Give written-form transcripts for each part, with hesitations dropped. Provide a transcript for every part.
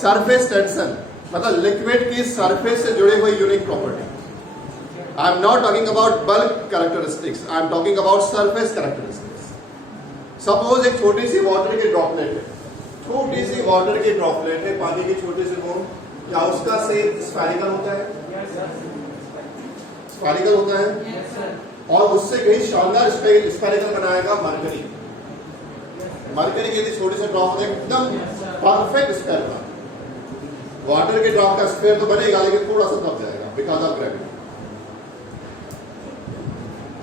Surface tension मतलब liquid की surface से जुड़े हुए unique property. I am not talking about bulk characteristics, I am talking about surface characteristics. Suppose एक छोटी सी वाटर की ड्रॉपलेट है, छोटी सी वाटर की ड्रॉपलेट है, पानी की छोटी सी बूंद, क्या उसका शेप स्फेरिकल होता है? स्फेरिकल होता है। और उससे कहीं शानदार स्फेरिकल बनाएगा मरकरी। मरकरी की छोटी सी ड्रॉप होता है एकदम परफेक्ट स्फेयर का। वाटर के ड्रॉप का स्फेयर तो बनेगा लेकिन थोड़ा सा दब जाएगा because of gravity.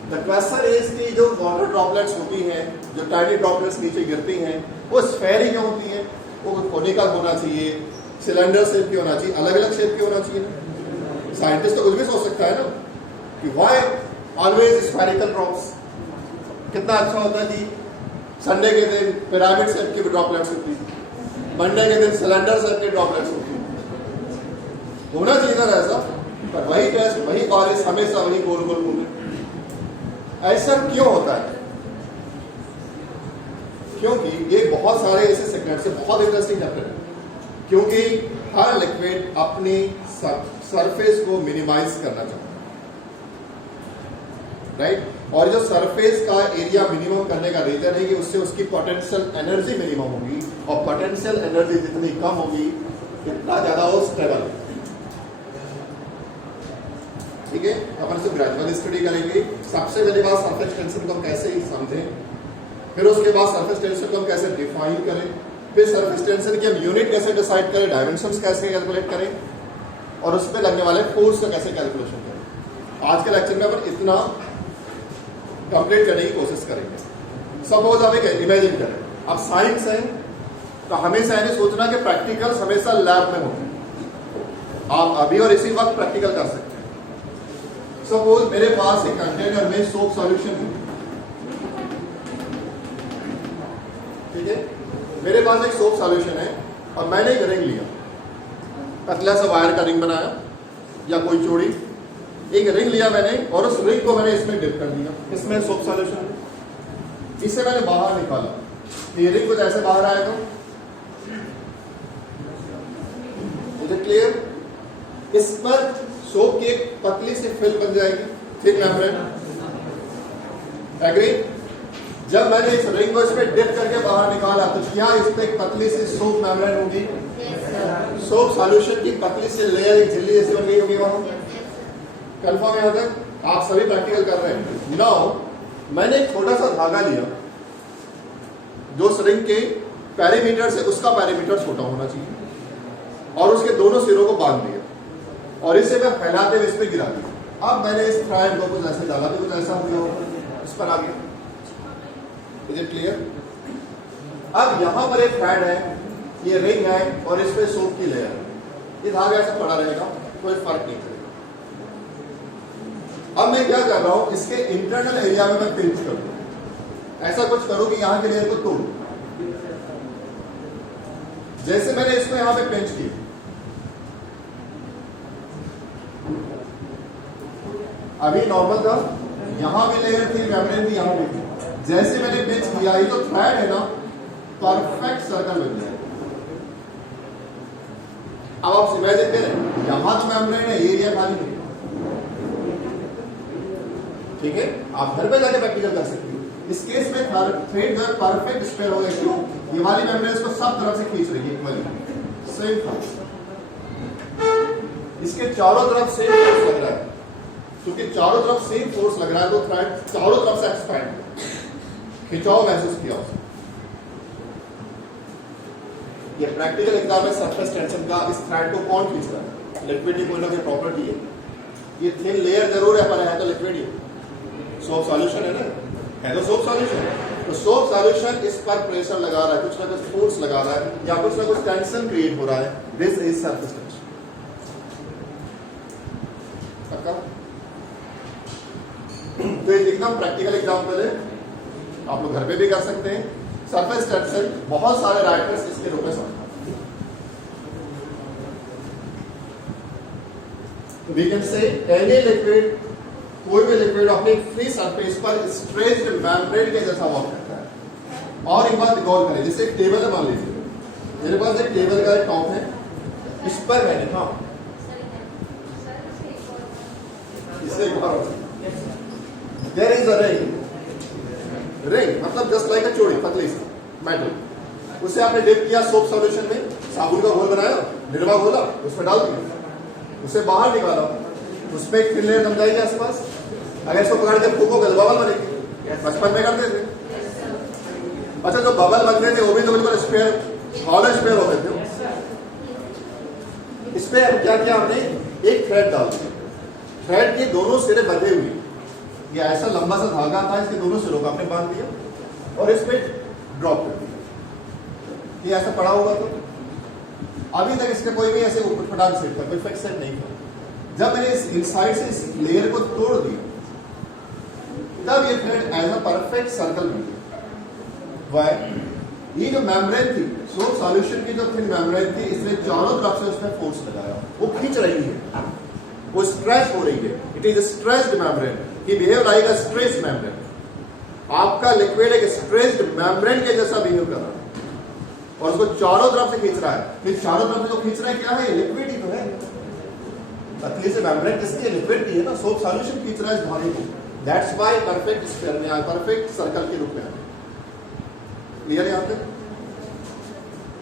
The question is कि जो वाटर ड्रॉपलेट्स होती हैं, जो टाइनी ड्रॉपलेट्स नीचे गिरती हैं, वो स्फेयर ही क्यों होती हैं? वो कोनिकल होना चाहिए, सिलेंडर शेप की होना चाहिए, अलग अलग शेप की होना चाहिए। साइंटिस्ट तो कुछ भी सोच सकता है ना कि व्हाई ऑलवेज स्फेरिकल ड्रॉप्स। कितना अच्छा होता है कि संडे के दिन पिरामिड शेप की ड्रॉपलेट्स होती, मंडे के दिन सिलेंडर शेप की ड्रॉपलेट्स होती। होना चाहिए था ऐसा, पर वही टेस्ट, वही बारिश, हमेशा वही गोल गोल घूमे। ऐसा क्यों होता है? क्योंकि ये बहुत सारे ऐसे सेगमेंट से बहुत इंटरेस्टिंग चैप्टर है। क्योंकि हर लिक्विड अपनी सरफेस को मिनिमाइज करना चाहता है, राइट? और जो सरफेस का एरिया मिनिमम करने का रीजन है कि उससे उसकी पोटेंशियल एनर्जी मिनिमम होगी, और पोटेंशियल एनर्जी जितनी कम होगी इतना ज्यादा वो स्टेबल होगा। ठीक है, अपन इसे ग्रेजुअल स्टडी करेंगे। सबसे पहली बात सरफेस टेंशन को हम कैसे समझें, फिर उसके बाद सरफेस टेंशन को हम कैसे डिफाइन करें, फिर सरफेस टेंशन की हम यूनिट कैसे डिसाइड करें, डायमेंशंस कैसे कैलकुलेट करें, और उस पर लगने वाले फोर्स का कैसे कैलकुलेशन करें। आज के लेक्चर में अपन इतना कंप्लीट करने की कोशिश करेंगे। सपोज आप एक इमेजिन करें, अब साइंस है तो हमेशा नहीं सोचना कि प्रैक्टिकल्स हमेशा लैब में होते हैं। आप अभी और इसी वक्त प्रैक्टिकल कर सकते हैं। सपोज मेरे पास एक कंटेनर में सोप सॉल्यूशन है, ठीक है, मेरे पास एक सोप सॉल्यूशन है और मैंने एक रिंग लिया, पतला सा वायर का रिंग बनाया या कोई चूड़ी, एक रिंग लिया मैंने और उस रिंग को मैंने इसमें डिप कर दिया, इसमें सोप सॉल्यूशन है, इसे मैंने बाहर निकाला, ये रिंग कुछ ऐसे बाहर आएगा। मुझे क्लियर? इस पर सोप की एक पतली सी फिल्म बन जाएगी, थिक मेम्ब्रेन। एग्री? जब मैंने इस रिंग को इसमें डिप करके बाहर निकाला तो क्या इस पे एक पतली सी सोप मेम्ब्रेन होगी? सोप सॉल्यूशन की पतली सी लेयर एक झिल्ली जैसी बन गई होगी वहां। कंफर्म है? तक आप सभी प्रैक्टिकल कर रहे हैं। नाउ मैंने एक छोटा सा धागा लिया जो उस रिंग के पेरीमीटर से उसका पेरीमीटर छोटा होना चाहिए, और उसके दोनों सिरों को बांध दिया और इसे मैं फैलाते हुए इस पर गिरा दिया। अब मैंने इस थ्रेड को कुछ ऐसे डाला तो कुछ ऐसा हो गया, इस पर आ गया। Is it clear? अब यहां पर एक थ्रेड है, ये रिंग है और इस पे सोप की लेयर है, ये धागा ऐसा पड़ा रहेगा, कोई फर्क नहीं पड़ेगा। अब मैं क्या कर रहा हूं, इसके इंटरनल एरिया में मैं पिंच कर दूं, ऐसा कुछ करूं कि यहां के लेयर को तोड़। जैसे मैंने इसको यहां पे पिंच किया, अभी नॉर्मल था, यहां भी लेयर थी, मेम्ब्रेन थी, यहां भी थी। जैसे मैंने पिंच किया, ये जो थ्रेड है ना, परफेक्ट सर्कल बन गया। अब आप इमेजिन करें, यहां तो मेम्ब्रेन है, एरिया खाली है। ठीक है, आप घर पे जाके प्रैक्टिकल कर सकते हो। इस केस में थ्रेड जो है परफेक्ट स्क्वायर हो गया। क्यों? ये वाली मेम्ब्रेन को सब तरफ से खींच रही है इक्वली, सेम फोर्स। इसके चारों तरफ सेम फोर्स लग रहा है, क्योंकि चारों तरफ सेम फोर्स लग रहा है तो थ्रेड चारों तरफ से एक्सपैंड, खिंचाव महसूस किया उसने। ये प्रैक्टिकल एग्जाम में सरफेस टेंशन का इस थ्रेड को कौन खींच रहा है? लिक्विड की कोई ना कोई प्रॉपर्टी है। ये थिन लेयर जरूर है पर है तो लिक्विड ही, सोप सॉल्यूशन है ना, है तो सोप सॉल्यूशन। तो सोप सॉल्यूशन इस पर प्रेशर लगा रहा है, कुछ ना कुछ फोर्स लगा रहा है, या कुछ ना कुछ टेंशन क्रिएट हो रहा है। This is surface tension. पक्का? तो ये एकदम प्रैक्टिकल एग्जाम्पल है, आप लोग घर पे भी कर सकते हैं। सरफेस टेंशन बहुत सारे राइटर्स इसके रूप में समझाते हैं। We can say any liquid, कोई भी लिक्विड अपनी फ्री सरफेस पर स्ट्रेच्ड मेम्ब्रेन के जैसा वर्क करता है। और एक बात गौर करें, जैसे एक टेबल है, मान लीजिए मेरे पास एक टेबल का एक टॉप है, इस पर है हाँ, इससे एक बार देयर इज अ रिंग मतलब जस्ट लाइक अ चूड़ी पतली सी मेटल, उसे आपने डिप किया सोप सॉल्यूशन में, साबुन का घोल बनाया, निरमा घोला, उसमें डाल दिया, उसे बाहर निकाला, उसमें एक फिर लेयर जम जाएगी आसपास, अगर इसको पकड़ के फूकोगे तो बबल बनेगी, बचपन में करते थे। अच्छा जो बबल बनते थे वो भी तो बिल्कुल स्क्वायर हॉलो स्क्वायर होते थे। इस पे क्या किया हमने, एक थ्रेड डाल दिया, थ्रेड के दोनों सिरे बंधे हुए, ये ऐसा लंबा सा धागा था, इसके दोनों सिरों को आपने बांध दिया और इस पे ड्रॉप कर दिया, ये ऐसा पड़ा होगा। तो अभी तक इसका कोई भी ऐसे उठपटांग सेट था, कोई फिक्स सेट नहीं था। जब मैंने इस इनसाइड से इस लेयर को तोड़ दिया तब ये thread as a perfect circle बन गया। वाई ये जो मेम्ब्रेन थी, सोप सॉल्यूशन की जो थिन मेम्ब्रेन थी, इसने चारों तरफ से उसमें फोर्स लगाया, वो खींच रही है, वो स्ट्रेच हो रही है, it is stretched membrane, he behave like a stretch membrane. आपका लिक्विड एक स्ट्रेच्ड मेम्ब्रेन के जैसा बिहेव कर रहा है और उसको चारों तरफ से खींच रहा है। फिर चारों तरफ से जो खींच रहा है क्या है, लिक्विड ही तो है, पतली से मेम्ब्रेन किसकी है, लिक्विड की है ना, सोप सॉल्यूशन खींच रहा है इस धागे को, दैट्स व्हाई परफेक्ट स्फीयर में आया, परफेक्ट सर्कल के रूप में आया। क्लियर यहां पे?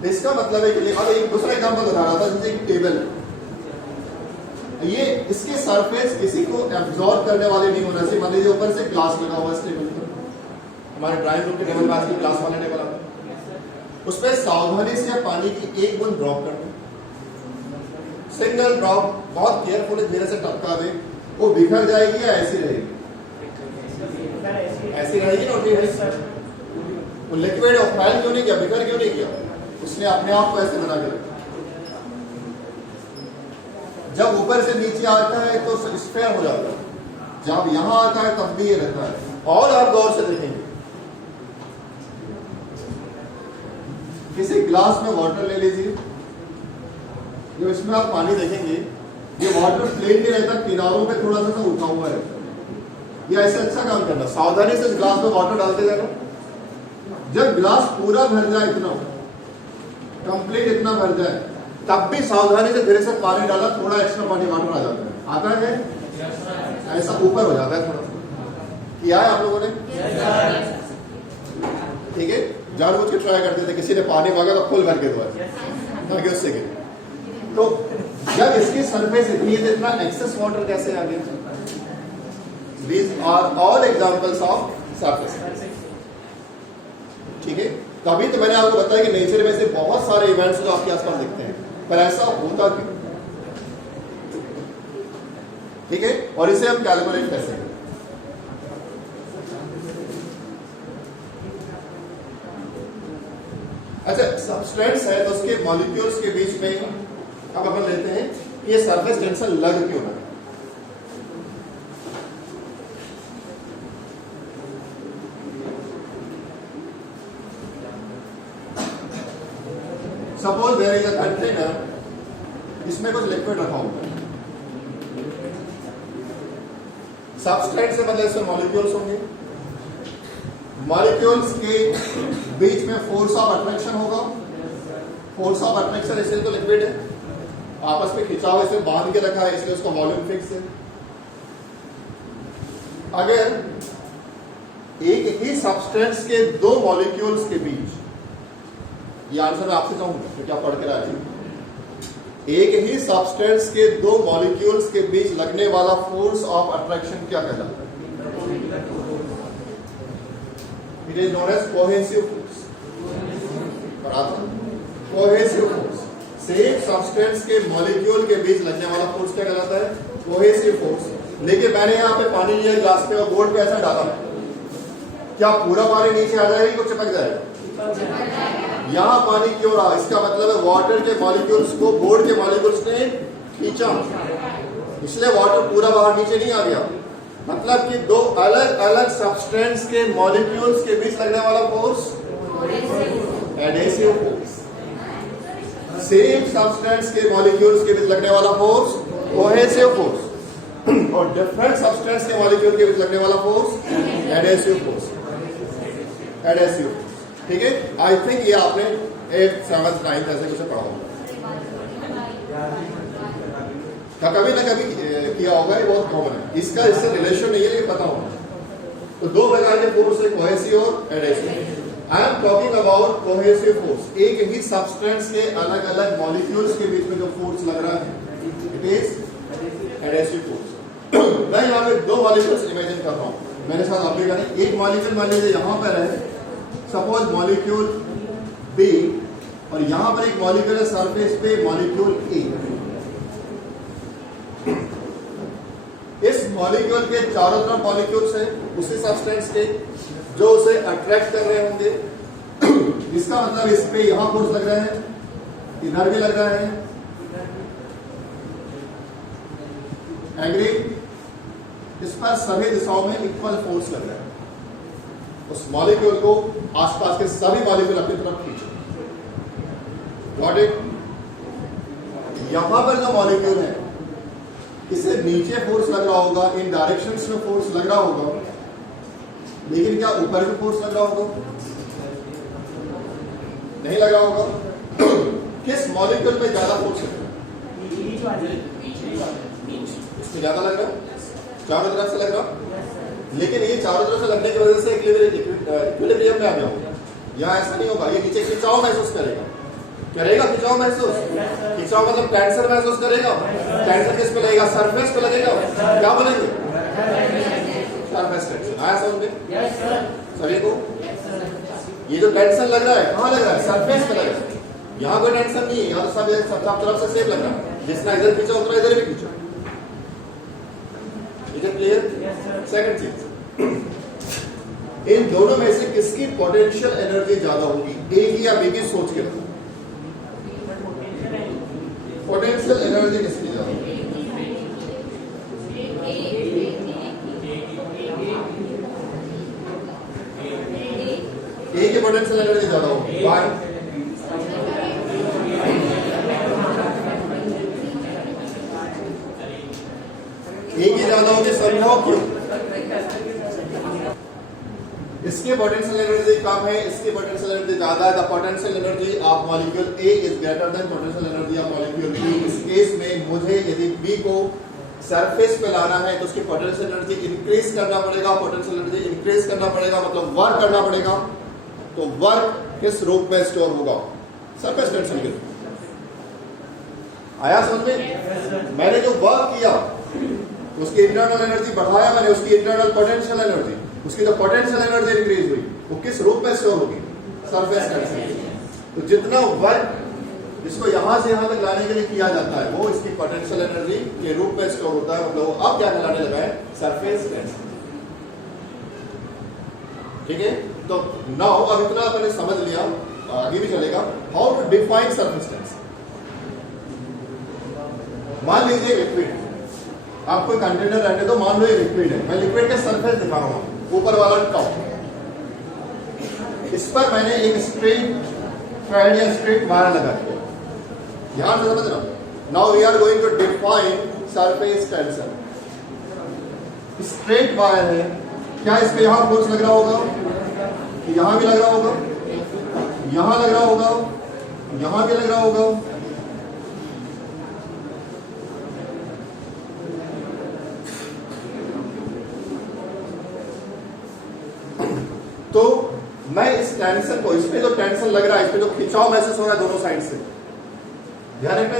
इसका मतलब है कि अब एक दूसरा एग्जांपल बता रहा था, जैसे एक टेबल है, ये इसके सरफेस किसी को एब्जॉर्ब करने वाले नहीं होना चाहिए। मान लीजिए ऊपर से ग्लास लगा हुआ है इस टेबल पर, हमारे ड्राइंग रूम के टेबल पर आज ग्लास वाला टेबल आता है, उस पर सावधानी से पानी की एक बूंद ड्रॉप कर दो, सिंगल ड्रॉप, बहुत केयरफुली धीरे से टपका दे, वो बिखर जाएगी या ऐसी रहेगी, ऐसी रहेगी ना, वो लिक्विड और फैल क्यों नहीं किया, बिखर क्यों नहीं किया, उसने अपने आप को ऐसे बना के रखा। जब ऊपर से नीचे आता है तो स्फीयर हो जाता है, जब यहां आता है तब भी ये रहता है। और आप गौर से देखेंगे, किसी ग्लास में वाटर ले लीजिए, जो इसमें आप पानी देखेंगे, ये वाटर प्लेन नहीं रहता, किनारों पे थोड़ा सा उठा हुआ रहता है। ये ऐसे अच्छा काम करना, सावधानी से इस ग्लास में वाटर डालते जाना, जब ग्लास पूरा भर जाए, इतना कंप्लीट इतना भर जाए, तब भी सावधानी से धीरे से पानी डाला, थोड़ा एक्स्ट्रा पानी वाटर आ जाता है, आता है ऐसा ऊपर हो जाता है, थोड़ा किया है आप लोगों ने, ठीक है, जानबूझ के ट्राई करते थे, किसी ने पानी मांगा तो फुल भर के दो ताकि उससे गिरे। तो जब इसकी सरफेस इतनी है, इतना एक्सेस वाटर कैसे आ गया? These are all examples of surface, ठीक है। तो अभी तो मैंने आपको बताया कि नेचर में से बहुत सारे इवेंट्स जो आपके आसपास दिखते हैं, पर ऐसा होता क्यों, ठीक है, और इसे हम कैलकुलेट कैसे करें। अच्छा, सबस्टेंस है तो उसके मॉलिक्यूल्स के बीच में अब अपन लेते हैं कि ये सरफेस टेंशन लग क्यों ना। Suppose there is a container, इसमें कुछ लिक्विड रखा हुआ है, सबस्ट्रेट से मतलब इसमें मॉलिक्यूल्स होंगे, मॉलिक्यूल्स के बीच में फोर्स ऑफ अट्रैक्शन होगा, फोर्स ऑफ अट्रैक्शन इसलिए तो लिक्विड है, आपस में खिंचाव इसे बांध के रखा है, इसलिए उसका वॉल्यूम फिक्स है। अगर एक ही सबस्टेंस के दो मॉलिक्यूल्स के बीच, ये आंसर मैं आपसे चाहूंगा क्योंकि आप पढ़ के आए हैं, एक ही सबस्टेंस के दो मॉलिक्यूल्स के बीच लगने वाला फोर्स ऑफ अट्रैक्शन क्या कहलाता है? It is known as cohesive force. Cohesive force, same substance के मॉलिक्यूल के बीच लगने वाला फोर्स क्या कहलाता है? Cohesive force. लेकिन मैंने यहाँ पे पानी लिया ग्लास में और बोर्ड पे ऐसा डाला, क्या पूरा पानी नीचे आ जाएगा, कुछ चिपक जाएगा? यहाँ पानी क्यों रहा? इसका मतलब है वाटर के मॉलिक्यूल्स को बोर्ड के मॉलिक्यूल्स ने खींचा, इसलिए वाटर पूरा बाहर नीचे नहीं आ गया। मतलब कि दो अलग अलग सब्सटेंस के मॉलिक्यूल्स के बीच लगने वाला force adhesive force, same substance के मॉलिक्यूल्स के बीच लगने वाला फोर्स कोहेसिव फोर्स, और डिफरेंट सब्सटेंस के मॉलिक्यूल के बीच लगने वाला फोर्स एडहेसिव फोर्स। एडहेसिव, ठीक है। आई थिंक ये आपने 8th 7th 9th ऐसे कुछ पढ़ा होगा। कभी ना कभी किया होगा, ये बहुत कॉमन है। इसका इससे रिलेशन नहीं है लेकिन पता होगा। तो दो प्रकार के फोर्स है, कोहेसिव और adhesive. I am talking about cohesive force. एक ही सब्सटेंस के अलग अलग मॉलिक्यूल्स के बीच में जो फोर्स लग रहा है, इट इज एडेसिव फोर्स। मैं यहाँ पे दो मॉलिक्यूल्स इमेजिन कर रहा हूँ, मेरे साथ आप भी करें। एक मॉलिक्यूल मान लीजिए यहाँ पर है, सपोज मॉलिक्यूल बी, और यहाँ पर एक मॉलिक्यूल है सरफेस पे, मॉलिक्यूल ए। इस मॉलिक्यूल के चारों तरफ मॉलिक्यूल्स हैं उसी सब्सटेंस के जो उसे अट्रैक्ट कर रहे होंगे। इसका मतलब इस पे यहां फोर्स लग रहा है, इधर भी लग रहा है। एग्री? इस पर सभी दिशाओं में इक्वल फोर्स लग रहा है। उस मॉलिक्यूल को आसपास के सभी मॉलिक्यूल अपनी तरफ खींचे। Got it? यहां पर जो मॉलिक्यूल है इसे नीचे फोर्स लग रहा होगा, इन डायरेक्शंस में फोर्स लग रहा होगा, लेकिन क्या ऊपर भी फोर्स लग रहा होगा? नहीं लग रहा होगा। किस मॉलिक्यूल पे ज्यादा फोर्स लग रहा है? इसमें ज्यादा लग रहा है, चारों तरफ से लग रहा। लेकिन ये चारों तरफ से लगने की वजह से इक्विलिब्रियम में आ गया होगा। यहाँ ऐसा नहीं होगा, ये नीचे खिंचाव महसूस करेगा। करेगा खिंचाव महसूस? खिंचाव मतलब टेंशन महसूस करेगा। टेंशन किस पे लगेगा? सरफेस पे लगेगा। क्या बोलेंगे? Surface tension. आया समझ में सभी को? ये जो टेंशन लग रहा है कहाँ लग रहा है? सरफेस पे लग रहा है। यहाँ कोई टेंशन नहीं है, यहाँ तो सब तरफ से सेम लग रहा है। जितना इधर खींचा उतना इधर भी खींचा। क्लियर? सेकंड चीज, इन दोनों में से किसकी पोटेंशियल एनर्जी ज्यादा होगी? ए की या बी की? सोच के बताओ। पोटेंशियल एनर्जी किसकी ज्यादा होगी? ए की पोटेंशियल एनर्जी ज्यादा होगी। व्हाई? ए की ज्यादा होगी, समझाओ क्यों? इसकी पोटेंशियल एनर्जी कम है, इसकी पोटेंशियल एनर्जी ज्यादा है। The potential energy of molecule A is greater than potential energy of molecule B. इस केस में मुझे यदि बी को सरफेस पे लाना है तो उसकी पोटेंशियल एनर्जी इंक्रीज करना पड़ेगा। पोटेंशियल एनर्जी इंक्रीज करना पड़ेगा मतलब वर्क करना पड़ेगा। तो वर्क किस रूप में स्टोर होगा? सरफेस टेंशन के। आया समझ में? मैंने जो वर्क किया उसकी इंटरनल एनर्जी बढ़ाया मैंने, उसकी इंटरनल पोटेंशियल एनर्जी, उसकी जो पोटेंशियल एनर्जी इंक्रीज हुई वो किस रूप में स्टोर होगी? Surface tension. तो जितना वर्क इसको यहां से यहां तक लाने के लिए किया जाता है वो इसकी पोटेंशियल एनर्जी के रूप में स्टोर होता है। मतलब अब क्या कहलाने लगा है? Surface tension. ठीक है? तो नाउ अब इतना मैंने समझ लिया, आगे भी चलेगा। How to define surface tension. मान लीजिए लिक्विड, आप कोई कंटेनर रहने दो, मान लो ये लिक्विड है। मैं लिक्विड का सरफेस दिखा रहा हूं, ऊपर वाला टॉप। इस पर मैंने एक स्ट्रेट थ्रेड या स्ट्रेट वायर लगा दिया। ध्यान से समझ रहा हूं। Now we are going to define surface tension. Straight wire है, क्या इस पे यहां फोर्स लग रहा होगा? यहां भी लग रहा होगा, यहां लग रहा होगा, यहां भी लग रहा होगा। तो मैं इस टेंशन को, इसमें जो टेंशन लग रहा है, इसमें जो खिंचाव महसूस हो रहा है दोनों साइड से, ध्यान रखना।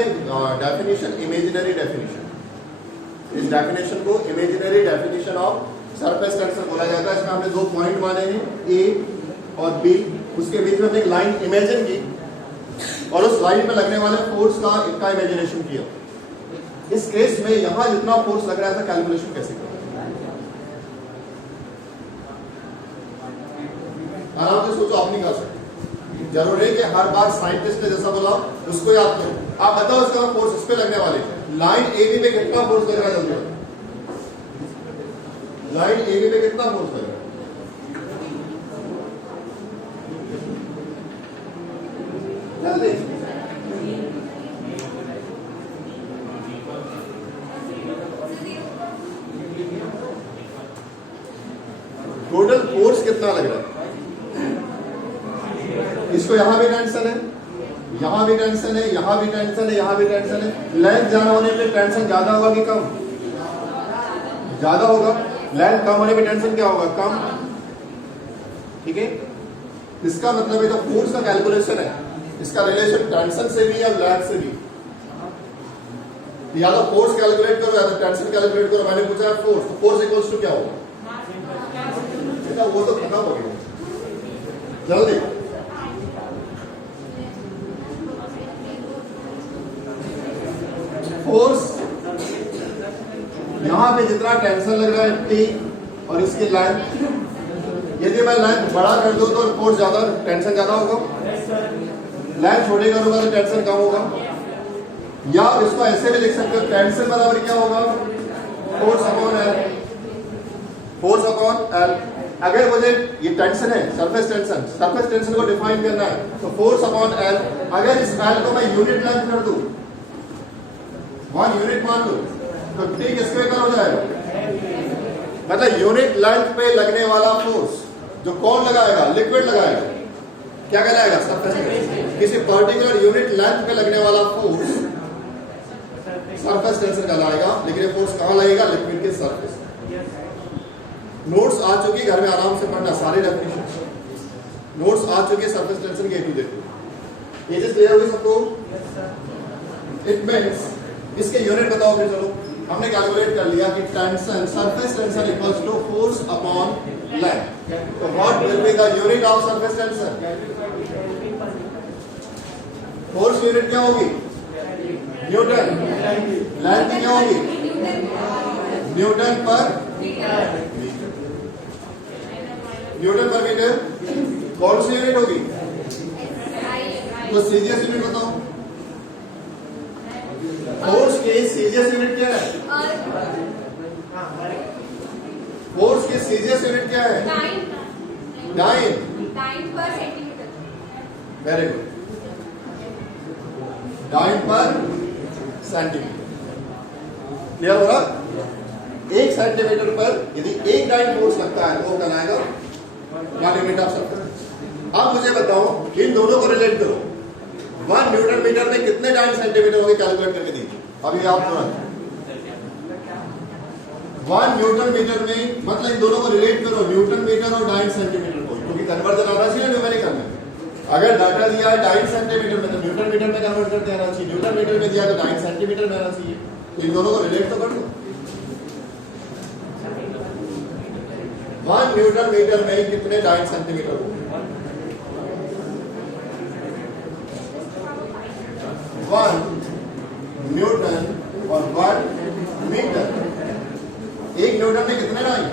डेफिनेशन इमेजिनरी डेफिनेशन, इस डेफिनेशन को imaginary definition of surface tension बोला जाता है। इसमें हमने दो पॉइंट माने हैं, ए और बी, उसके बीच में हमने एक लाइन इमेजिन की और उस लाइन में लगने वाले फोर्स का इमेजिनेशन किया। इस केस में यहां जितना फोर्स लग रहा है था कैलकुलेशन कैसे करें? आराम से सोचो, आप नहीं कर सकते। जरूरी है कि हर बार साइंटिस्ट ने जैसा बोला उसको याद करो। आप बताओ इसका फोर्स इस पे लगने वाले, लाइन एबी पे कितना फोर्स लग रहा है? जल्दी लाइन एबी पे कितना फोर्स लग रहा है? जल्दी। टोटल फोर्स कितना लग रहा है? इसको यहां भी टेंशन है, यहां भी भी टेंशन है, यहाँ भी टेंशन है, यहाँ भी टेंशन है। लेंथ ज्यादा होने पे टेंशन ज्यादा होगा कि कम? ज्यादा होगा। लेंथ कम होने पे टेंशन क्या होगा? कम। ठीक है, इसका मतलब है जो फोर्स का कैलकुलेशन है, इसका रिलेशन टेंशन से भी या लेंथ से भी। या तो फोर्स कैलकुलेट करो या तो टेंशन कैलकुलेट करो। मैंने पूछा है फोर्स, तो फोर्स इक्वल्स टू क्या होगा? बेटा वो तो खत्म हो गया, जल्दी। फोर्स यहां पे जितना टेंशन लग रहा है टी और इसकी लेंथ, यदि मैं लेंथ बड़ा कर दूं तो फोर्स ज्यादा, टेंशन ज्यादा होगा। लेंथ छोटी करूंगा तो टेंशन कम होगा। या इसको ऐसे भी लिख सकते हो, टेंशन बराबर क्या होगा? Force upon L. Force upon L. अगर मुझे ये टेंशन है, सरफेस टेंशन, सरफेस टेंशन को डिफाइन करना है तो फोर्स अपॉन एल। अगर इस एल को मैं यूनिट लेंथ कर दूं, 1 यूनिट मान लो, तो टी किसके इक्वल हो जाएगा? मतलब यूनिट लेंथ पे लगने वाला फोर्स जो कौन लगाएगा? लिक्विड लगाएगा। क्या कहलाएगा? Surface tension. किसी पर्टिकुलर यूनिट लेंथ पे लगने वाला फोर्स सरफेस टेंशन कहलाएगा। लेकिन ये फोर्स कहां लगेगा? लिक्विड के सरफेस। नोट्स आ चुकी है, घर में आराम से पढ़ना सारे डेफिनेशन। नोट्स आ चुके हैं सरफेस टेंशन के A to Z। ये चीज क्लियर हुई सबको? इट मींस इसके यूनिट बताओ फिर। चलो हमने कैलकुलेट कर लिया कि tension, surface tension equals to force upon length. तो what will be the unit of surface tension? Force unit क्या होगी? न्यूटन। लेंथ क्या होगी? न्यूटन पर न्यूटन पर मीटर। कौन सी यूनिट होगी? तो सीजीएस यूनिट बताओ। फोर्स की सीजीएस यूनिट क्या है? फोर्स की सीजीएस यूनिट क्या है? डाइन पर सेंटीमीटर। Very good. डाइन पर सेंटीमीटर। क्लियर हो रहा? 1 सेंटीमीटर पर यदि 1 डाइन फोर्स लगता है तो वो कहलाएगा यूनिट ऑफ सरफेस। अब मुझे बताओ, इन दोनों को रिलेट करो। 1 न्यूटन मीटर में कितने डाइन सेंटीमीटर होंगे? कैलकुलेट करके दीजिए अभी आप तुरंत। 1 न्यूटन मीटर में, मतलब इन दोनों को रिलेट करो, न्यूटन मीटर और डाइन सेंटीमीटर को, क्योंकि कन्वर्जन आना चाहिए न्यूमेरिकल में। अगर डाटा दिया है डाइन सेंटीमीटर में तो न्यूटन मीटर में कन्वर्ट करते आना चाहिए। न्यूटन मीटर में दिया तो डाइन सेंटीमीटर में आना चाहिए। तो इन दोनों को रिलेट तो कर दो। 1 न्यूटन मीटर में कितने डाइन सेंटीमीटर होंगे? 1 न्यूटन और 1 मीटर। 1 न्यूटन में कितने dine?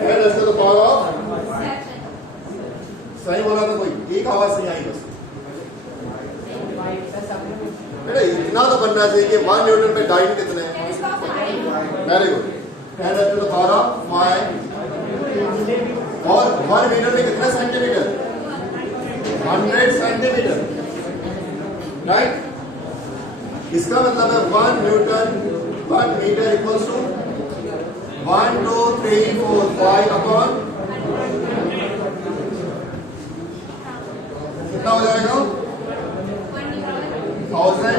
10 to the power of। सही बोला था कोई? एक आवाज नहीं आई बस। बेटा इतना तो बनना चाहिए कि 1 न्यूटन में डाइन कितने हैं? Very good. 10 to the power of 5। और 1 मीटर में कितने सेंटीमीटर? 100 सेंटीमीटर। राइट? इसका मतलब है 1 newton 1 metre equals to 1 2 3 4 5 upon कितना हो जाएगा? 1000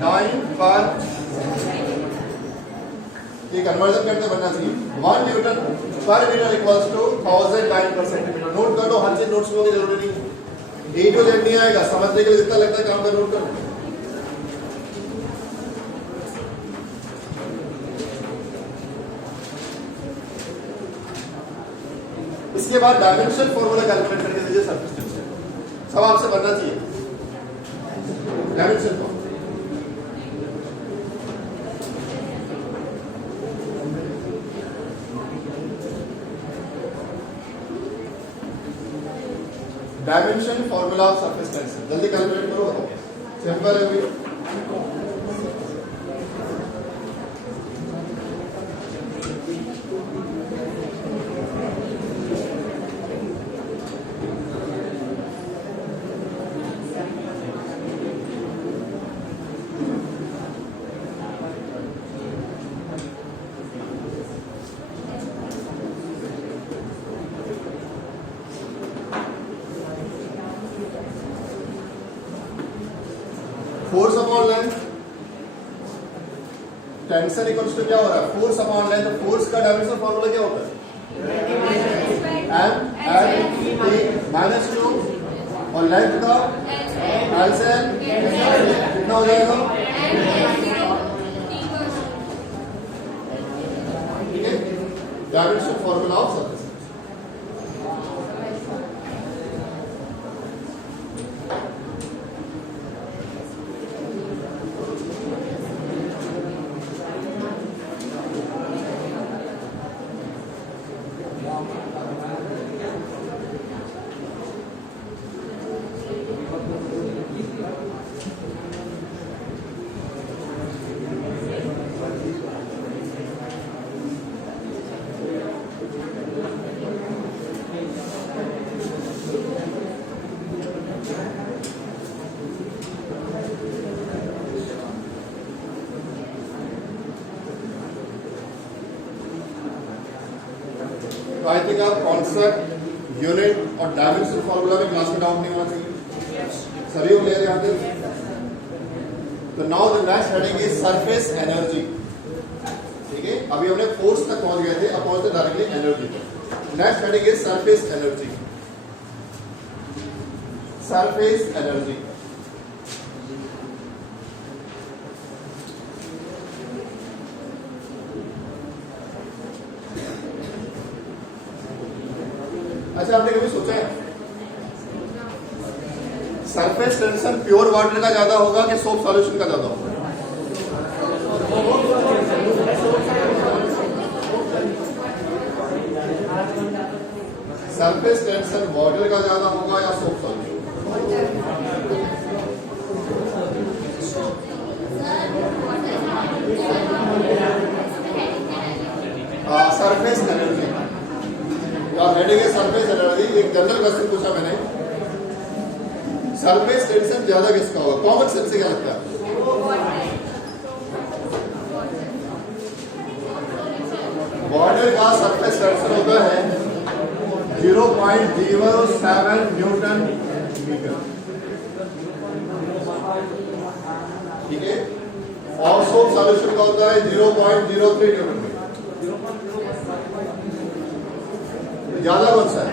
डाइन पर। ये कन्वर्जन करते बनना चाहिए। 1 न्यूटन पर मीटर इक्वल्स टू 1000 डाइन पर सेंटीमीटर। नोट कर लो, हर चीज नोट्स की जरूरत नहीं है। A to Z नहीं आएगा, समझने के लिए जितना लगता है काम का नोट करो। इसके बाद डायमेंशन फॉर्मूला कैलकुलेट करके दीजिए सरफेस टेंशन। सब आपसे बनना चाहिए dimension formula. Dimension formula of surface tension जल्दी कैलकुलेट करो। सिंपल है भाई। Force upon length, tension equals to क्या हो रहा है, फोर्स अपॉन लेंथ। फोर्स का डायमेंशनल फॉर्मूला क्या होता है, m माइनस टू, और लेंथ का l से n कितना हो जाएगा, ठीक है, डायमेंशनल फॉर्मूला ऑफ सरफेस। तो आई थिंक आप कॉन्सेप्ट, यूनिट और डायमेंशनल फॉर्मूला में क्लास में डाउट नहीं होना चाहिए, सभी को क्लियर यहाँ पे। तो now the next heading is surface energy, ठीक है। अभी हमने फोर्स तक पहुंच गए थे, अब पहुंचते डायरेक्टली एनर्जी पर। Next heading is surface energy. Surface energy, अच्छा आपने कभी सोचा है सरफेस टेंशन प्योर वाटर का ज्यादा होगा कि सोप सॉल्यूशन का ज्यादा होगा? सरफेस टेंशन वाटर का ज्यादा होगा या soap solution? Surface energy, heading है सरफेस एनर्जी। एक जनरल क्वेश्चन पूछा मैंने, सरफेस टेंशन ज्यादा किसका होगा? कॉमन सेंस से क्या लगता है? वाटर का सरफेस टेंशन होता है 0.07 न्यूटन मीटर, ठीक है। और सोप सॉल्यूशन का होता है 0.03 न्यूटन मीटर। ज्यादा कौन सा है?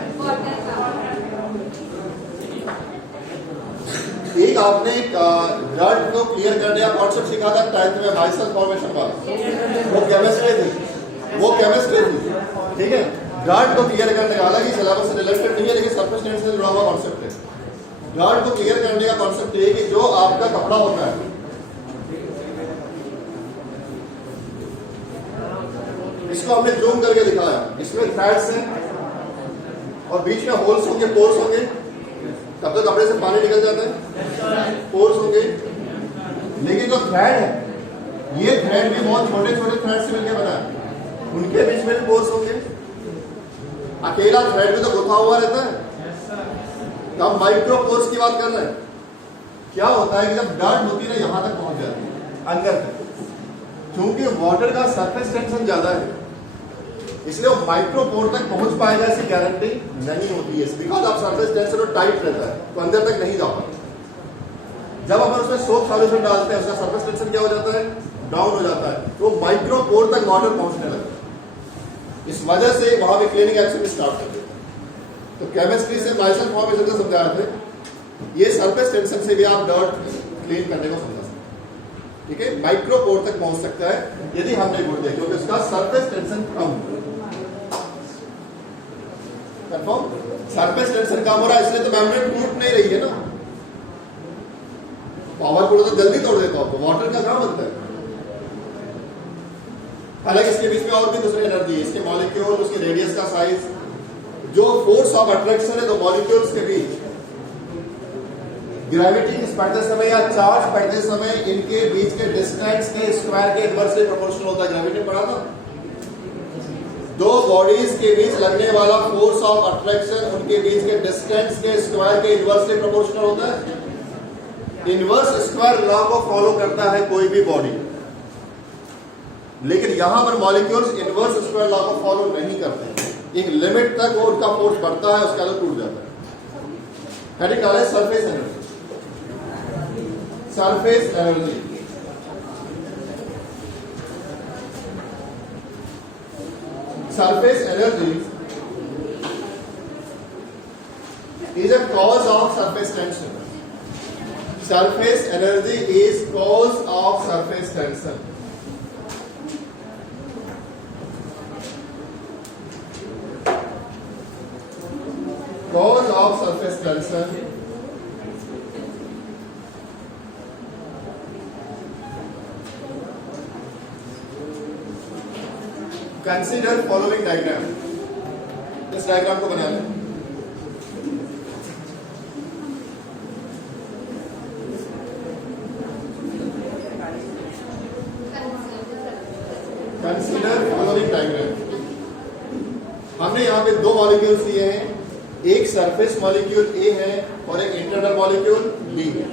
एक आपने ब्लड को क्लियर करने का कॉन्सेप्ट सीखा था 10th में, माइसल फॉर्मेशन वाला, वो केमिस्ट्री थी, ठीक है। ब्लड को क्लियर करने का, हालांकि सिलेबस से रिलेटेड नहीं है लेकिन सरफेस टेंशन से जुड़ा हुआ कॉन्सेप्ट है। ब्लड को क्लियर करने का कॉन्सेप्ट ये कि जो आपका कपड़ा होता है, इसको हमने जूम करके दिखाया, इसमें थ्रेड्स हैं और बीच में होल्स होंगे, पोर्स होंगे, तब तक कपड़े से पानी निकल जाता है, पोर्स होंगे। लेकिन जो थ्रेड है, ये थ्रेड भी बहुत छोटे छोटे थ्रेड से मिलकर बना है, उनके बीच में भी पोर्स होंगे। अकेला थ्रेड भी तो गुथा हुआ रहता है, तो हम माइक्रो पोर्स की बात कर रहे हैं। क्या होता है कि जब डर्ट होती है यहां तक पहुंच जाती है अंदर तक, क्योंकि वाटर का सरफेस टेंशन ज्यादा है, इसलिए वो माइक्रो पोर तक पहुंच पाएगा ऐसी गारंटी नहीं होती है, बिकॉज आप सरफेस टेंशन और टाइट रहता है तो अंदर तक नहीं जा पाता। जब अपन उसमें सोप सॉल्यूशन डालते हैं, उसका सरफेस टेंशन क्या हो जाता है, डाउन हो जाता है, तो माइक्रो पोर तक वाटर पहुंचने लगता है। इस वजह से वहां पे क्लीनिंग एक्शन स्टार्ट कर देता है। तो केमिस्ट्री से माइसल फॉर्मेशन का समझा रहे थे, ये सरफेस टेंशन से भी आप डर्ट क्लीन करने को समझा सकते हैं, ठीक है। माइक्रो पोर तक पहुंच सकता है यदि हमने गुड़ दिया, क्योंकि उसका सरफेस टेंशन कम हो। कंफर्म, सरफेस टेंशन कम हो रहा है, इसलिए तो मेम्ब्रेन टूट नहीं रही है ना। पावर को तो जल्दी तोड़ देता हो, वाटर का काम बनता है। हालांकि इसके बीच में और भी दूसरी एनर्जी है, इसके मॉलिक्यूल, उसके रेडियस का साइज, जो फोर्स ऑफ अट्रैक्शन है, तो मॉलिक्यूल्स के बीच ग्रेविटी पढ़ते समय या चार्ज पढ़ते समय इनके बीच के डिस्टेंस के स्क्वायर के इनवर्सली प्रोपोर्शनल होता है। ग्रेविटी पढ़ा था, दो बॉडीज के बीच लगने वाला फोर्स ऑफ अट्रैक्शन उनके बीच के डिस्टेंस के स्क्वायर के इनवर्सली प्रोपोर्शनल होता है। इनवर्स स्क्वायर लॉ को फॉलो करता है कोई भी बॉडी, लेकिन यहां पर मॉलिक्यूल्स इनवर्स स्क्वायर लॉ को फॉलो नहीं करते। एक लिमिट तक वो उनका फोर्स बढ़ता है, उसके बाद टूट जाता है। हेडिंग डाले surface energy. Surface energy is a cause of surface tension. Surface energy is cause of surface tension. Cause of surface tension consider following diagram. इस डायग्राम को बना लें. Consider following diagram. हमने यहाँ पे दो मॉलिक्यूल्स दिए हैं, एक सरफेस मॉलिक्यूल ए है और एक इंटरनल मॉलिक्यूल बी है.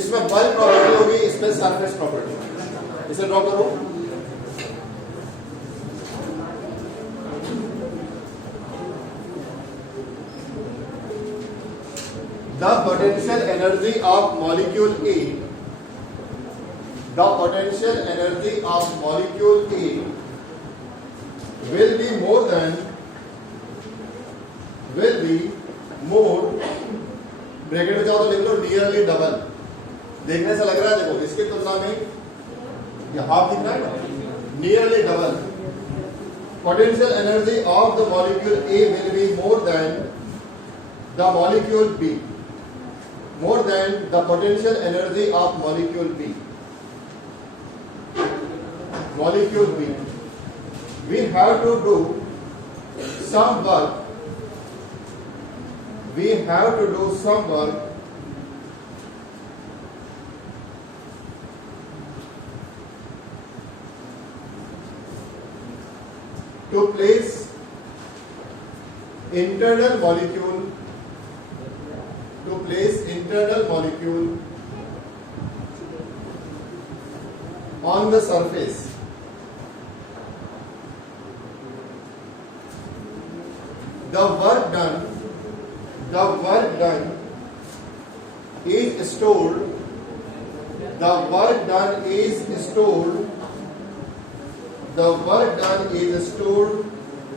इसमें बल्क प्रॉपर्टी होगी, इसमें सरफेस प्रॉपर्टी. इसे ड्रॉ करो. The potential energy of molecule A, the potential energy of molecule A will be more, bracket में जाओ तो लिख लो नियरली डबल. देखने से लग रहा है, देखो इसकी तुलना में ये हाफ दिख रहा है ना, nearly double. Potential energy of the molecule A will be more than the molecule B. More than the potential energy of molecule B. Molecule B. We have to do some work. We have to do some work to place internal molecule on the surface. The work done is stored. The work done is stored. The work done is stored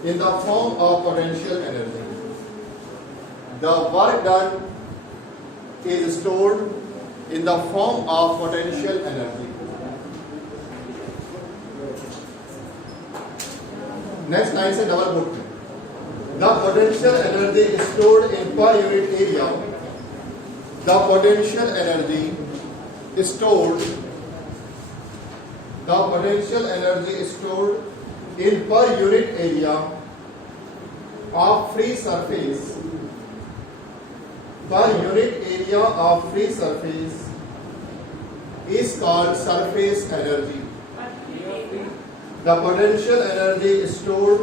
in the form of potential energy. The work done is stored in the form of potential energy. Next line से double boat में. The potential energy is stored in per unit area. The potential energy is stored. The potential energy is stored in per unit area of free surface. Per unit area of free surface is called surface energy. The potential energy is stored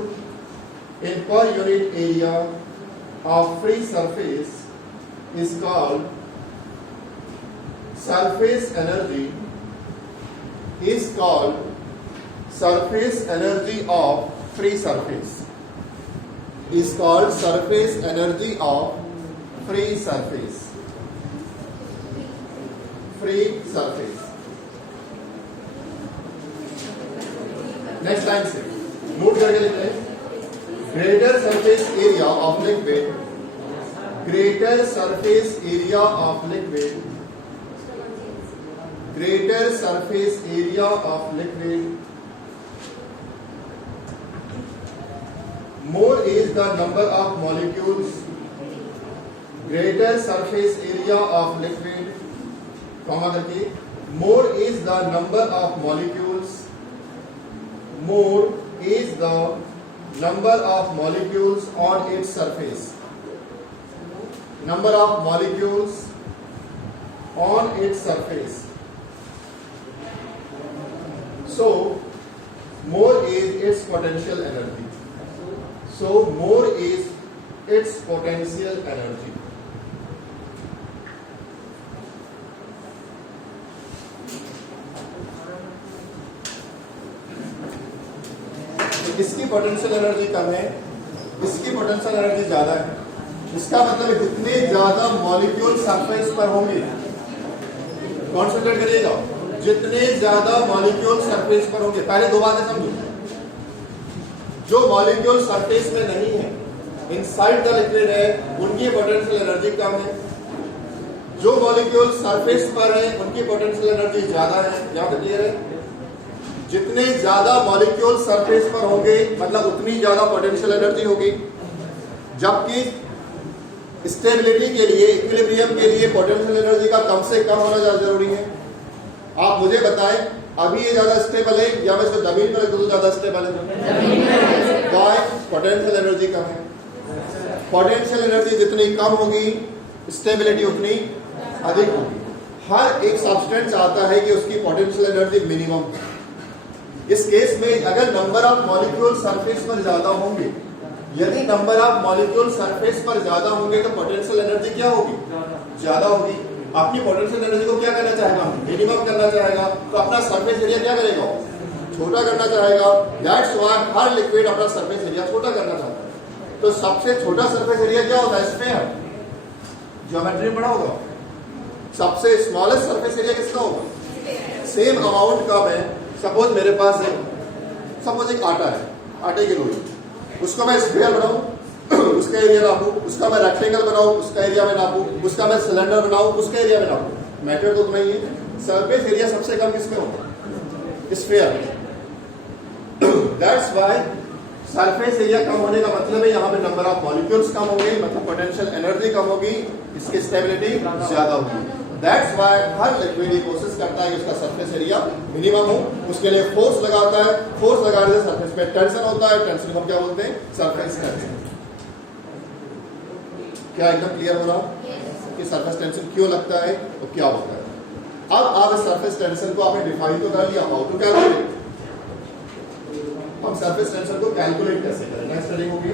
in per unit area of free surface is called surface energy. Is called surface energy of free surface. Is called surface energy of free surface. Free surface. Next line से note करके लिखते हैं. Greater surface area of liquid. Greater surface area of liquid. Greater surface area of liquid. More is the number of molecules. Greater surface area of liquid. Comma करके. More is the number of molecules. More is the number of molecules on its surface. Number of molecules on its surface. So, more is its potential energy. So, more is its potential energy. तो इसकी potential energy कम है, इसकी potential energy ज्यादा है. इसका मतलब जितने ज्यादा मॉलिक्यूल सरफेस पर होंगे कॉन्सेंट्रेट करिएगा, जितने ज्यादा मॉलिक्यूल सरफेस पर होंगे, पहले दो बातें समझो, जो मॉलिक्यूल सरफेस में नहीं है, इनसाइड द लिक्विड है, उनकी पोटेंशियल एनर्जी कम है। जो मॉलिक्यूल सरफेस पर है उनकी पोटेंशियल एनर्जी ज्यादा है। यहां तक क्लियर है? जितने ज्यादा मॉलिक्यूल सरफेस पर होंगे मतलब उतनी ज्यादा पोटेंशियल एनर्जी होगी, जबकि स्टेबिलिटी के लिए, इक्विलिब्रियम के लिए पोटेंशियल एनर्जी का कम से कम होना ज्यादा जरूरी है। आप मुझे बताएं, अभी ये ज्यादा स्टेबल है या मैं इसको जमीन पर रख दूं ज्यादा स्टेबल है? वाई? पोटेंशियल एनर्जी कम है। पोटेंशियल एनर्जी जितनी कम होगी स्टेबिलिटी उतनी अधिक होगी। हर एक सब्सटेंस आता है कि उसकी पोटेंशियल एनर्जी मिनिमम। इस केस में अगर नंबर ऑफ मॉलिक्यूल सरफेस पर ज्यादा होंगे, यदि नंबर ऑफ मॉलिक्यूल सरफेस पर ज्यादा होंगे तो पोटेंशियल एनर्जी क्या होगी? ज्यादा होगी। अपनी पोटेंशियल एनर्जी को क्या करना चाहेगा? मिनिमम करना चाहेगा। तो अपना सरफेस एरिया क्या करेगा? छोटा करना चाहेगा। दैट्स व्हाई हर लिक्विड अपना सरफेस एरिया छोटा करना चाहता है। तो सबसे छोटा सरफेस एरिया क्या होता है? स्फीयर। ज्योमेट्री में पढ़ा होगा। सबसे स्मॉलेस्ट सरफेस एरिया किसका होगा? सेम अमाउंट कब है? सपोज मेरे पास है, सपोज एक आटा है, आटे की लोई, उसको मैं स्फीयर बनाऊं, उसका एरिया नापूं, उसका मैं रेक्टेंगल बनाऊं, उसका एरिया में नापूं, उसका मैं सिलेंडर बनाऊं, उसका एरिया में नापूं, मैटर तो उतना ही है। सरफेस एरिया सबसे कम किसमें होगा? Sphere. That's why surface area कम होने का मतलब है यहाँ पे नंबर ऑफ मॉलिक्यूल्स कम होंगे, मतलब पोटेंशियल एनर्जी कम होगी, इसकी स्टेबिलिटी ज्यादा होगी। दैट्स व्हाई हर लिक्विड ये कोशिश करता है कि उसका सरफेस एरिया मिनिमम हो, उसके लिए फोर्स लगाता है। फोर्स लगाने से सरफेस पे टेंशन होता है, टेंशन को क्या बोलते हैं? Surface tension. क्या एकदम क्लियर हो रहा कि सरफेस टेंशन क्यों लगता है और क्या होता है? अब आप इस सरफेस टेंशन को आपने डिफाइन तो कर लिया, हाउ टू कैलकुलेट। हम सरफेस टेंशन को कैलकुलेट कैसे करें? नेक्स्ट स्टडी होगी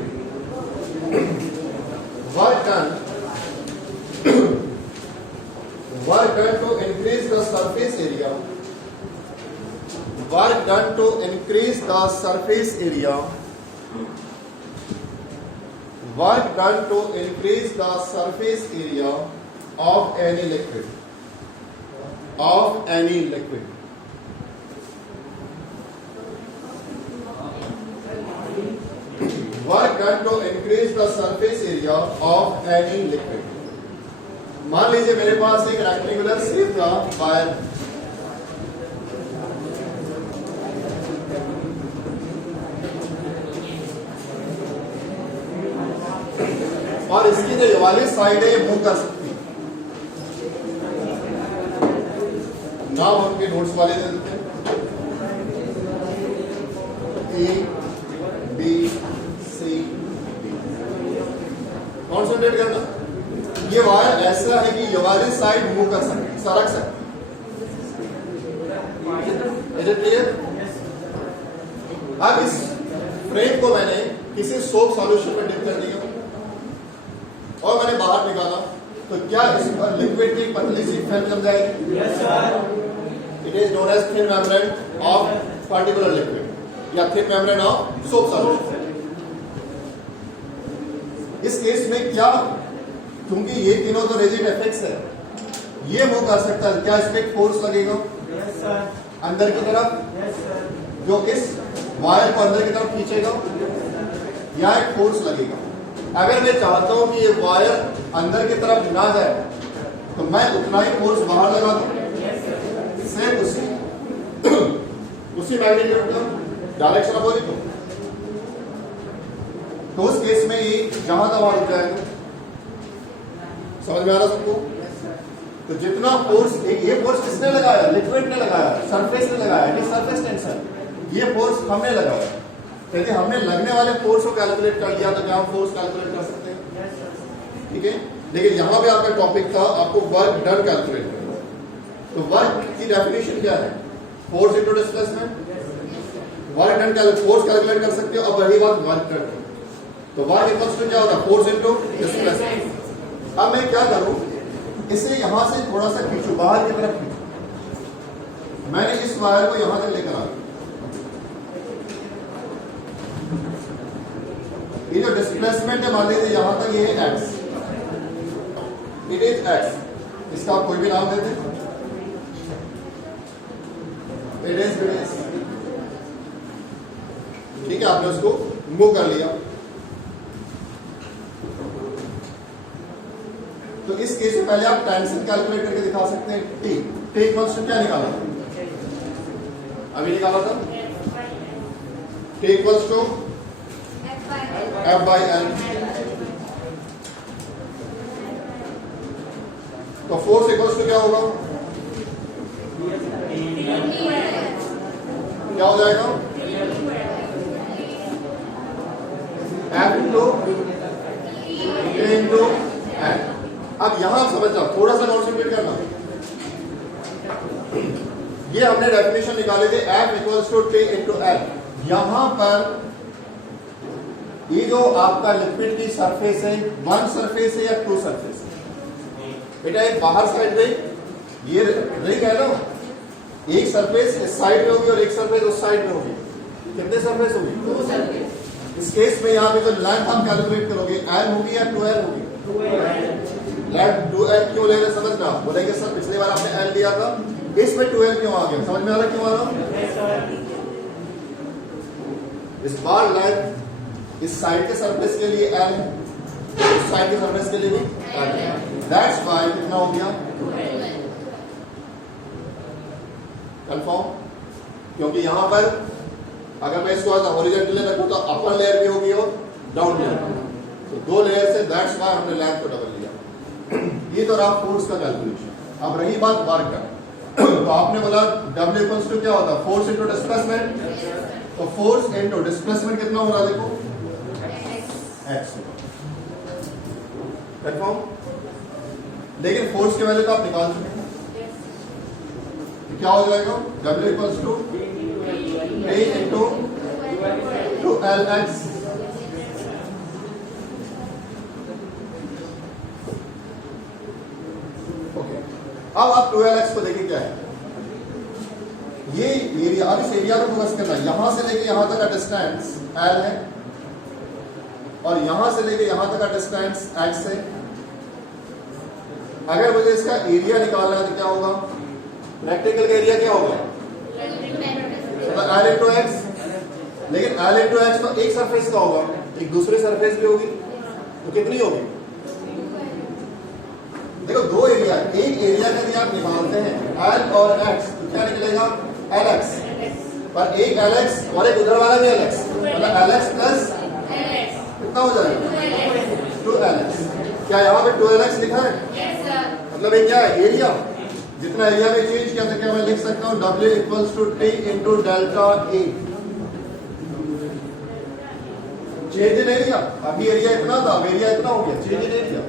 work done to increase the surface area. Work done to increase the surface area. Work done to increase the surface area of any liquid. Of any liquid. Work done to increase the surface area of any liquid. मान लीजिए मेरे पास एक rectangular shape था wire, और इसकी जो ये वाली साइड है ये मूव कर सकती है। नाम उनके नोट्स वाले दे देते हैं, A B C D. Concentrate करना। ये वायर ऐसा है कि ये वाली साइड मूव कर सकती है, सरक सकती है। Is it clear? अब इस फ्रेम को मैंने किसी सोप सॉल्यूशन में डिप कर दिया और मैंने बाहर निकाला, तो क्या इस पर लिक्विड की पतली सी फिल्म जम जाएगी? Yes sir. It is known as thin membrane of particular liquid या thin membrane of soap solution. इस केस में क्या, क्योंकि ये तीनों तो रिजिड एफेक्ट्स है, ये मूव कर सकता है, क्या इस पे फोर्स लगेगा? Yes sir. अंदर की तरफ? Yes sir. जो इस वायर को अंदर की तरफ खींचेगा या एक फोर्स लगेगा। अगर मैं चाहता हूं कि ये वायर अंदर की तरफ ना जाए तो मैं उतना ही फोर्स बाहर लगा दूं, सेम उसी मैग्नीट्यूड का डायरेक्शन अपोजिट। तो उस केस में ये जहां तक वहां रुक जाएगा। समझ में आ रहा सबको? तो जितना फोर्स, ये फोर्स किसने लगाया? लिक्विड ने लगाया, सरफेस ने लगाया, ये सरफेस टेंशन। ये फोर्स हमने लगाया। यदि हमने लगने वाले फोर्स को कैलकुलेट कर लिया तो क्या हम फोर्स कैलकुलेट कर सकते हैं? ठीक है। लेकिन यहां पे आपका टॉपिक था आपको वर्क डन कैलकुलेट करना। तो वर्क की डेफिनेशन क्या है? Force into displacement. Work done force calculate कर सकते हो। अब वही बात वर्क डन, तो वर्क इक्वल्स टू क्या होता है? Force into displacement. अब मैं क्या करूं, इसे यहां से थोड़ा सा खींचू, बाहर की तरफ खींचू। मैंने इस वायर को यहां तक लेकर आ गया। ये जो डिस्प्लेसमेंट है मान लीजिए यहां तक, ये है x, इट इज x। इसका आप कोई भी नाम देते हैं, रेडियस रेडियस, ठीक है, आपने उसको मूव कर लिया। तो इस केस में पहले आप टेंशन कैलकुलेट करके दिखा सकते हैं। टी टी इक्वल्स टू क्या निकाला था, अभी निकाला था, T equals to F by L. तो फोर्स इक्वल्स टू क्या होगा, क्या हो जाएगा, F into A into L. अब यहां आप समझ जाओ, थोड़ा सा कॉन्सेंट्रेट करना। ये हमने डेफिनेशन निकाले थे, F equals to T into L. यहां पर ये जो आपका लिक्विड की सरफेस है, वन सरफेस है या टू सरफेस है बेटा, एक बाहर साइड रिंग, ये रिंग है ना, एक सरफेस इस साइड में होगी और एक सरफेस उस साइड में होगी। कितने सरफेस होगी, दो सरफेस। इस केस में यहाँ पे जो लेंथ हम कैलकुलेट करोगे, एल होगी या 2l होगी, लेंथ 2l क्यों ले रहे समझना, बोलेंगे सर पिछली बार आपने l लिया था, इसमें 2l क्यों आ गया, समझ में आ रहा क्यों आ रहा। इस बार लेंथ इस साइड के सरफेस के लिए l, इस साइड के सरफेस के लिए भी l, दैट्स व्हाई कितना हो गया, कंफर्म। क्योंकि यहां पर अगर मैं इसको हॉरिजॉन्टली रखूं तो अपर लेयर भी होगी और डाउन लेयर, तो दो लेयर से, दैट्स व्हाई हमने लेंथ को डबल लिया। ये तो रहा फोर्स का कैलकुलेशन। अब रही बात वर्क का, तो आपने बोला W इक्वल्स टू क्या होता है, फोर्स इनटू डिस्प्लेसमेंट। तो फोर्स इनटू डिस्प्लेसमेंट कितना हो रहा है, देखो x कंफर्म। लेकिन फोर्स की वैल्यू तो आप निकाल चुके हैं, क्या हो जाएगा, W equals to A into 2LX। Okay, अब आप 2LX को देखिए क्या है, ये एरिया, अब इस एरिया को फोकस करना, यहां से लेके यहां तक का डिस्टेंस L है और यहां से लेके यहां तक का डिस्टेंस X है। अगर मुझे इसका एरिया निकालना है तो क्या होगा, रेक्टेंगल का एरिया क्या होगा, L इंटू एक्स। लेकिन L इंटू एक्स तो एक सरफेस का होगा, एक दूसरी सरफेस भी होगी, तो कितनी होगी, देखो दो एरिया, एक एरिया का यदि आप निकालते हैं L और X तो क्या निकलेगा, LX, पर एक LX और एक उधर वाला भी LX, मतलब LX प्लस कितना हो जाएगा, 2LX। क्या यहाँ पे 2LX लिखा है, मतलब ये क्या है, एरिया। जितना एरिया में चेंज किया था, क्या मैं लिख सकता हूँ W equals to T into delta A। Change in area, अभी एरिया इतना था, अब एरिया इतना हो गया, चेंज इन एरिया।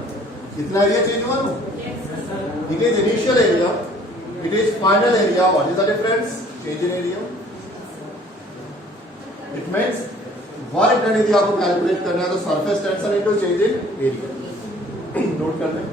कितना एरिया चेंज हुआ ना, it is initial area, it is final area, what is the difference, change in area. It means work done यदि आपको कैलकुलेट करना है तो surface tension into change in area. Note कर लें।